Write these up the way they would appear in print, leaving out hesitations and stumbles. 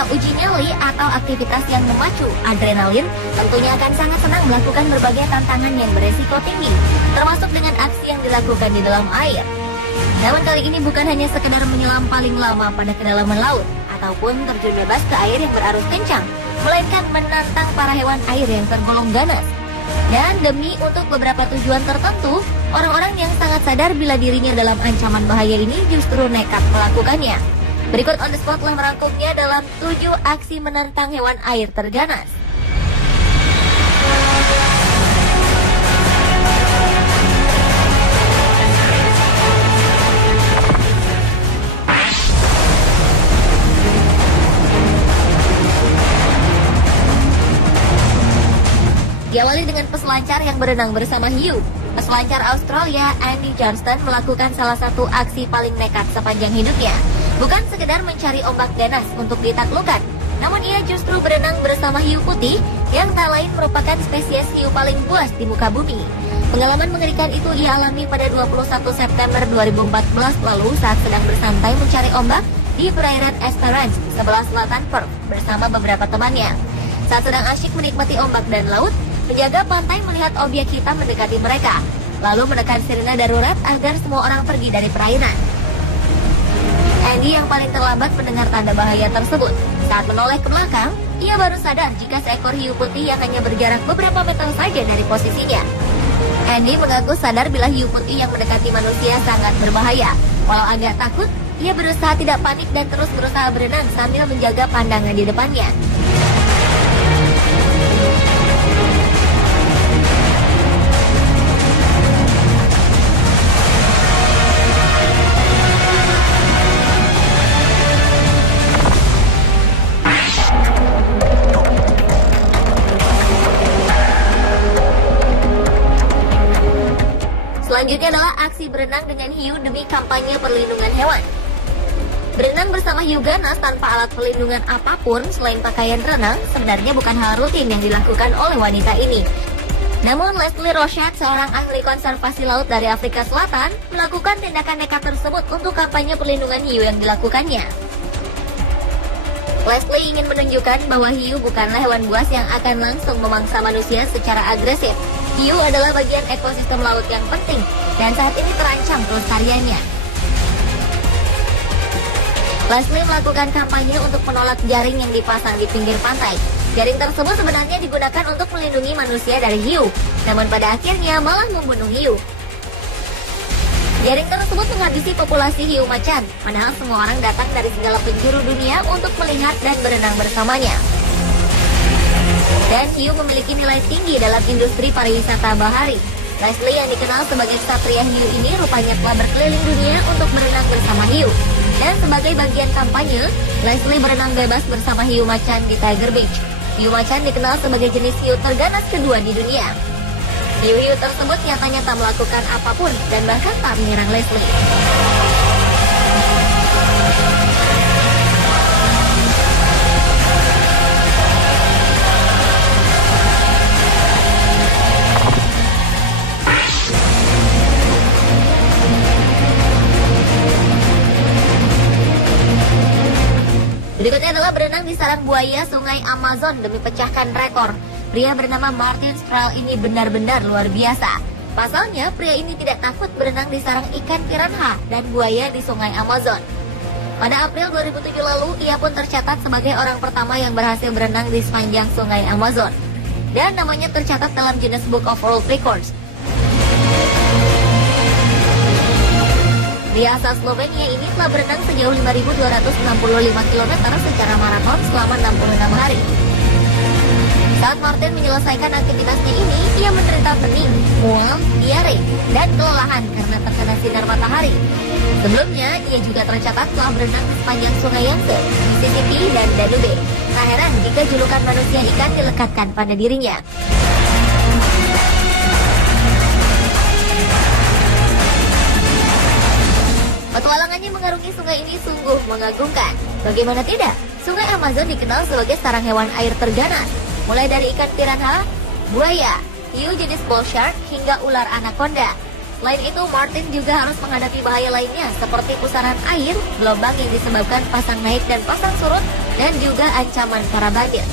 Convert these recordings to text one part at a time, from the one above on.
peserta uji nyali atau aktivitas yang memacu adrenalin tentunya akan sangat senang melakukan berbagai tantangan yang beresiko tinggi, termasuk dengan aksi yang dilakukan di dalam air. Namun kali ini bukan hanya sekedar menyelam paling lama pada kedalaman laut, ataupun terjun bebas ke air yang berarus kencang, melainkan menantang para hewan air yang tergolong ganas. Dan demi untuk beberapa tujuan tertentu, orang-orang yang sangat sadar bila dirinya dalam ancaman bahaya ini justru nekat melakukannya. Berikut On The Spot telah merangkumnya dalam 7 aksi menantang hewan air terganas. Diawali dengan peselancar yang berenang bersama hiu. Peselancar Australia Andy Johnston melakukan salah satu aksi paling nekat sepanjang hidupnya. Bukan sekedar mencari ombak ganas untuk ditaklukkan, namun ia justru berenang bersama hiu putih yang tak lain merupakan spesies hiu paling buas di muka bumi. Pengalaman mengerikan itu ia alami pada 21 September 2014 lalu saat sedang bersantai mencari ombak di perairan Esperance, sebelah selatan Perth, bersama beberapa temannya. Saat sedang asyik menikmati ombak dan laut, penjaga pantai melihat objek hitam mendekati mereka, lalu menekan sirine darurat agar semua orang pergi dari perairan. Andy yang paling terlambat mendengar tanda bahaya tersebut. Saat menoleh ke belakang, ia baru sadar jika seekor hiu putih yang hanya berjarak beberapa meter saja dari posisinya. Andy mengaku sadar bila hiu putih yang mendekati manusia sangat berbahaya. Walau agak takut, ia berusaha tidak panik dan terus berusaha berenang sambil menjaga pandangan di depannya. Selanjutnya adalah aksi berenang dengan hiu demi kampanye perlindungan hewan. Berenang bersama hiu ganas tanpa alat pelindungan apapun selain pakaian renang sebenarnya bukan hal rutin yang dilakukan oleh wanita ini. Namun Leslie Rochette, seorang ahli konservasi laut dari Afrika Selatan, melakukan tindakan nekat tersebut untuk kampanye perlindungan hiu yang dilakukannya. Leslie ingin menunjukkan bahwa hiu bukanlah hewan buas yang akan langsung memangsa manusia secara agresif. Hiu adalah bagian ekosistem laut yang penting dan saat ini terancam kelestariannya. Leslie melakukan kampanye untuk menolak jaring yang dipasang di pinggir pantai. Jaring tersebut sebenarnya digunakan untuk melindungi manusia dari hiu, namun pada akhirnya malah membunuh hiu. Jaring tersebut menghabisi populasi hiu macan, padahal semua orang datang dari segala penjuru dunia untuk melihat dan berenang bersamanya. Dan hiu memiliki nilai tinggi dalam industri pariwisata bahari. Leslie yang dikenal sebagai satria hiu ini rupanya telah berkeliling dunia untuk berenang bersama hiu. Dan sebagai bagian kampanye, Leslie berenang bebas bersama hiu macan di Tiger Beach. Hiu macan dikenal sebagai jenis hiu terganas kedua di dunia. Hiu-hiu tersebut nyatanya tak melakukan apapun dan bahkan tak menyerang Leslie. Berikutnya adalah berenang di sarang buaya Sungai Amazon demi pecahkan rekor. Pria bernama Martin Sproul ini benar-benar luar biasa. Pasalnya, pria ini tidak takut berenang di sarang ikan piranha dan buaya di Sungai Amazon. Pada April 2007 lalu, ia pun tercatat sebagai orang pertama yang berhasil berenang di sepanjang Sungai Amazon. Dan namanya tercatat dalam Guinness Book of World Records. Pria asal Slovenia ini telah berenang sejauh 5.265 km secara maraton selama 66 hari. Saat Martin menyelesaikan aktivitasnya ini, ia menderita pening, mual, diare, dan kelelahan karena terkena sinar matahari. Sebelumnya, ia juga tercatat telah berenang di sepanjang Sungai Yangtze, Mississippi, dan Danube. Tak heran jika julukan manusia ikan dilekatkan pada dirinya. Petualangannya mengarungi sungai ini sungguh mengagumkan. Bagaimana tidak? Sungai Amazon dikenal sebagai sarang hewan air terganas, mulai dari ikan piranha, buaya, hiu jenis bull shark, hingga ular anaconda. Selain itu, Martin juga harus menghadapi bahaya lainnya seperti pusaran air, gelombang yang disebabkan pasang naik dan pasang surut, dan juga ancaman para bandit.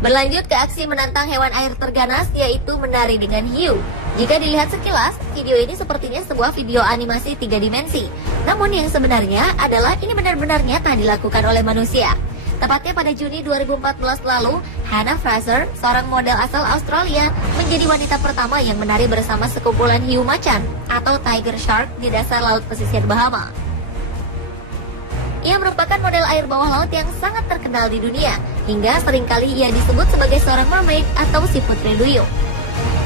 Berlanjut ke aksi menantang hewan air terganas, yaitu menari dengan hiu. Jika dilihat sekilas, video ini sepertinya sebuah video animasi 3 dimensi. Namun yang sebenarnya adalah ini benar-benar nyata dilakukan oleh manusia. Tepatnya pada Juni 2014 lalu, Hannah Fraser, seorang model asal Australia, menjadi wanita pertama yang menari bersama sekumpulan hiu macan atau tiger shark di dasar laut pesisir Bahama. Ia merupakan model air bawah laut yang sangat terkenal di dunia, hingga seringkali ia disebut sebagai seorang mermaid atau si putri duyung.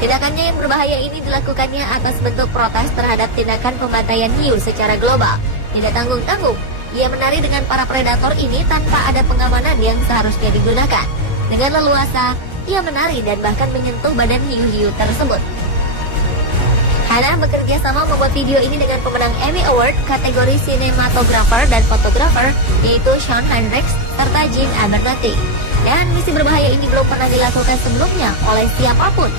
Tindakannya yang berbahaya ini dilakukannya atas bentuk protes terhadap tindakan pembantaian hiu secara global. Tidak tanggung-tanggung, ia menari dengan para predator ini tanpa ada pengamanan yang seharusnya digunakan. Dengan leluasa, ia menari dan bahkan menyentuh badan hiu-hiu tersebut. Hannah bekerja sama membuat video ini dengan pemenang Emmy Award kategori sinematografer dan fotografer, yaitu Shawn Hendricks serta Jim Abernathy. Dan misi berbahaya ini belum pernah dilakukan sebelumnya oleh siapapun.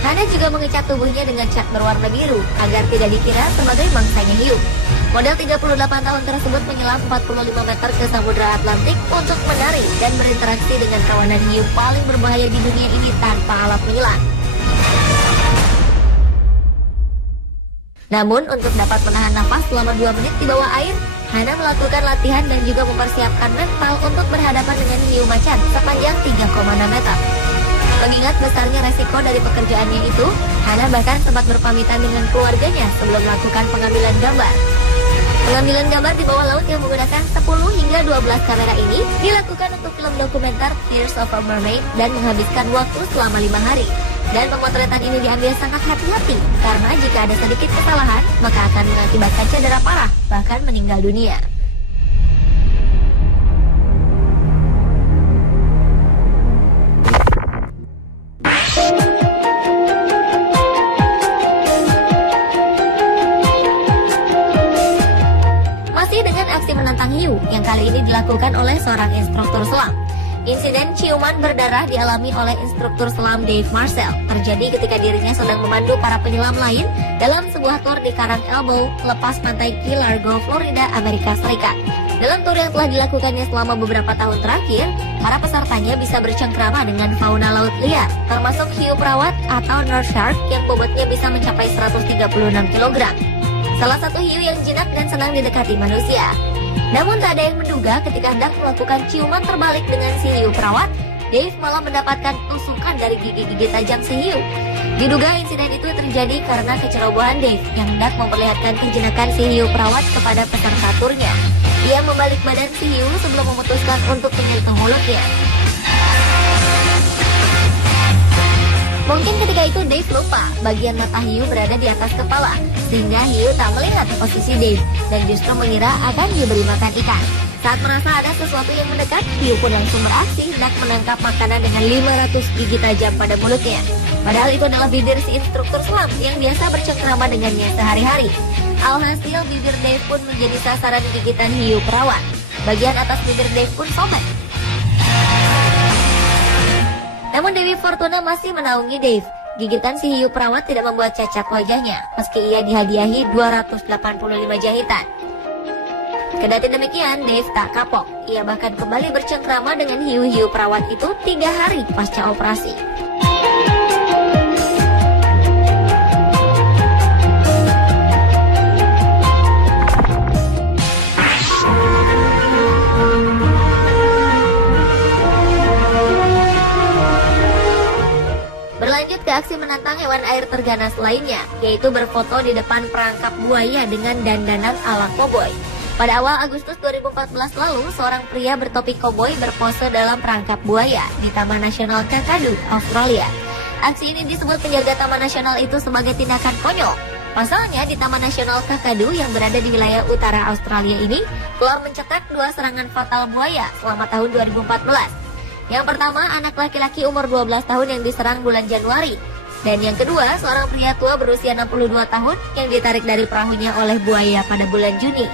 Hannah juga mengecat tubuhnya dengan cat berwarna biru agar tidak dikira sebagai mangsanya hiu. Model 38 tahun tersebut menyelam 45 meter ke Samudra Atlantik untuk menari dan berinteraksi dengan kawanan hiu paling berbahaya di dunia ini tanpa alat menyelam. Namun untuk dapat menahan nafas selama 2 menit di bawah air, Hannah melakukan latihan dan juga mempersiapkan mental untuk berhadapan dengan hiu macan sepanjang 3,6 meter. Mengingat besarnya resiko dari pekerjaannya itu, Hannah bahkan sempat berpamitan dengan keluarganya sebelum melakukan pengambilan gambar. Pengambilan gambar di bawah laut yang menggunakan 10 hingga 12 kamera ini dilakukan untuk film dokumenter Tears of a Mermaid dan menghabiskan waktu selama 5 hari. Dan pemotretan ini diambil sangat hati-hati karena jika ada sedikit kesalahan maka akan mengakibatkan cedera parah, bahkan meninggal dunia. Masih dengan aksi menantang hiu yang kali ini dilakukan oleh seorang instruktur selam. Insiden ciuman berdarah dialami oleh instruktur selam Dave Marcel terjadi ketika dirinya sedang memandu para penyelam lain dalam sebuah tur di Karang Elbow, lepas pantai Key Largo, Florida, Amerika Serikat. Dalam tur yang telah dilakukannya selama beberapa tahun terakhir, para pesertanya bisa bercengkrama dengan fauna laut liar, termasuk hiu perawat atau nurse shark yang bobotnya bisa mencapai 136 kg. Salah satu hiu yang jinak dan senang didekati manusia. Namun tak ada yang menduga ketika hendak melakukan ciuman terbalik dengan si hiu perawat, Dave malah mendapatkan tusukan dari gigi-gigi tajam si hiu. Diduga insiden itu terjadi karena kecerobohan Dave yang hendak memperlihatkan kejinakan si hiu perawat kepada peserta turnya. Ia membalik badan si hiu sebelum memutuskan untuk menyentuh mulutnya. Mungkin ketika itu Dave lupa bagian mata hiu berada di atas kepala, sehingga hiu tak melihat posisi Dave dan justru mengira akan diberi makan ikan. Saat merasa ada sesuatu yang mendekat, hiu pun langsung beraksi dan menangkap makanan dengan 500 gigi tajam pada mulutnya. Padahal itu adalah bibir si instruktur selam yang biasa bercengkrama dengannya sehari-hari. Alhasil bibir Dave pun menjadi sasaran gigitan hiu perawat. Bagian atas bibir Dave pun sobek. Namun Dewi Fortuna masih menaungi Dave. Gigitan si hiu perawat tidak membuat cacat wajahnya, meski ia dihadiahi 285 jahitan. Kendati demikian, Dave tak kapok. Ia bahkan kembali bercengkrama dengan hiu-hiu perawat itu 3 hari pasca operasi. Berlanjut ke aksi menantang hewan air terganas lainnya, yaitu berfoto di depan perangkap buaya dengan dandanan ala koboi. Pada awal Agustus 2014 lalu, seorang pria bertopi koboi berpose dalam perangkap buaya di Taman Nasional Kakadu, Australia. Aksi ini disebut penjaga Taman Nasional itu sebagai tindakan konyol. Pasalnya di Taman Nasional Kakadu yang berada di wilayah utara Australia ini telah mencetak 2 serangan fatal buaya selama tahun 2014. Yang pertama, anak laki-laki umur 12 tahun yang diserang bulan Januari. Dan yang kedua, seorang pria tua berusia 62 tahun yang ditarik dari perahunya oleh buaya pada bulan Juni.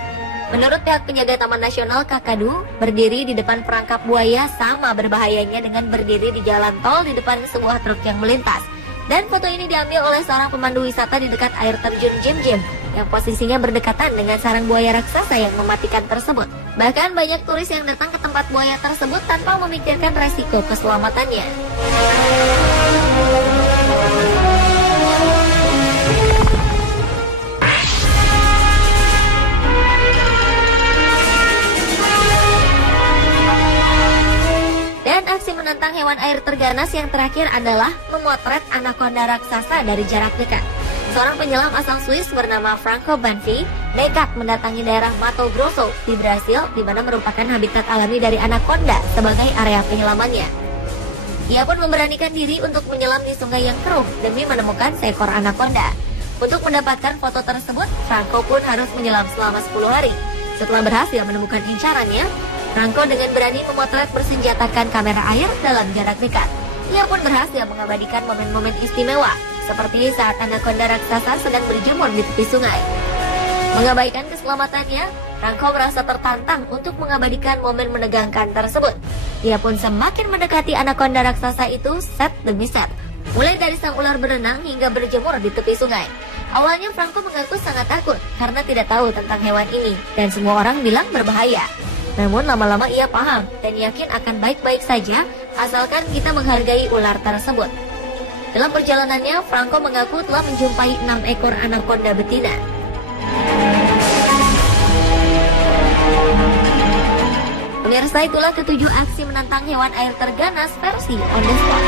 Menurut pihak penjaga Taman Nasional Kakadu, berdiri di depan perangkap buaya sama berbahayanya dengan berdiri di jalan tol di depan sebuah truk yang melintas. Dan foto ini diambil oleh seorang pemandu wisata di dekat air terjun Jim Jim yang posisinya berdekatan dengan sarang buaya raksasa yang mematikan tersebut. Bahkan banyak turis yang datang ke tempat buaya tersebut tanpa memikirkan resiko keselamatannya. Dan aksi menantang hewan air terganas yang terakhir adalah memotret anaconda raksasa dari jarak dekat. Seorang penyelam asal Swiss bernama Franco Banfi nekat mendatangi daerah Mato Grosso di Brasil, di mana merupakan habitat alami dari anaconda sebagai area penyelamannya. Ia pun memberanikan diri untuk menyelam di sungai yang keruh demi menemukan seekor anaconda. Untuk mendapatkan foto tersebut, Franco pun harus menyelam selama 10 hari. Setelah berhasil menemukan incarannya, Franco dengan berani memotret bersenjatakan kamera air dalam jarak dekat. Ia pun berhasil mengabadikan momen-momen istimewa, seperti saat anaconda raksasa sedang berjemur di tepi sungai. Mengabaikan keselamatannya, Franco merasa tertantang untuk mengabadikan momen menegangkan tersebut. Ia pun semakin mendekati anaconda raksasa itu set demi set, mulai dari sang ular berenang hingga berjemur di tepi sungai. Awalnya Franco mengaku sangat takut karena tidak tahu tentang hewan ini dan semua orang bilang berbahaya. Namun lama-lama ia paham dan yakin akan baik-baik saja asalkan kita menghargai ular tersebut. Dalam perjalanannya, Franco mengaku telah menjumpai 6 ekor anaconda betina. Pemirsa, itulah ketujuh aksi menantang hewan air terganas versi On The Spot.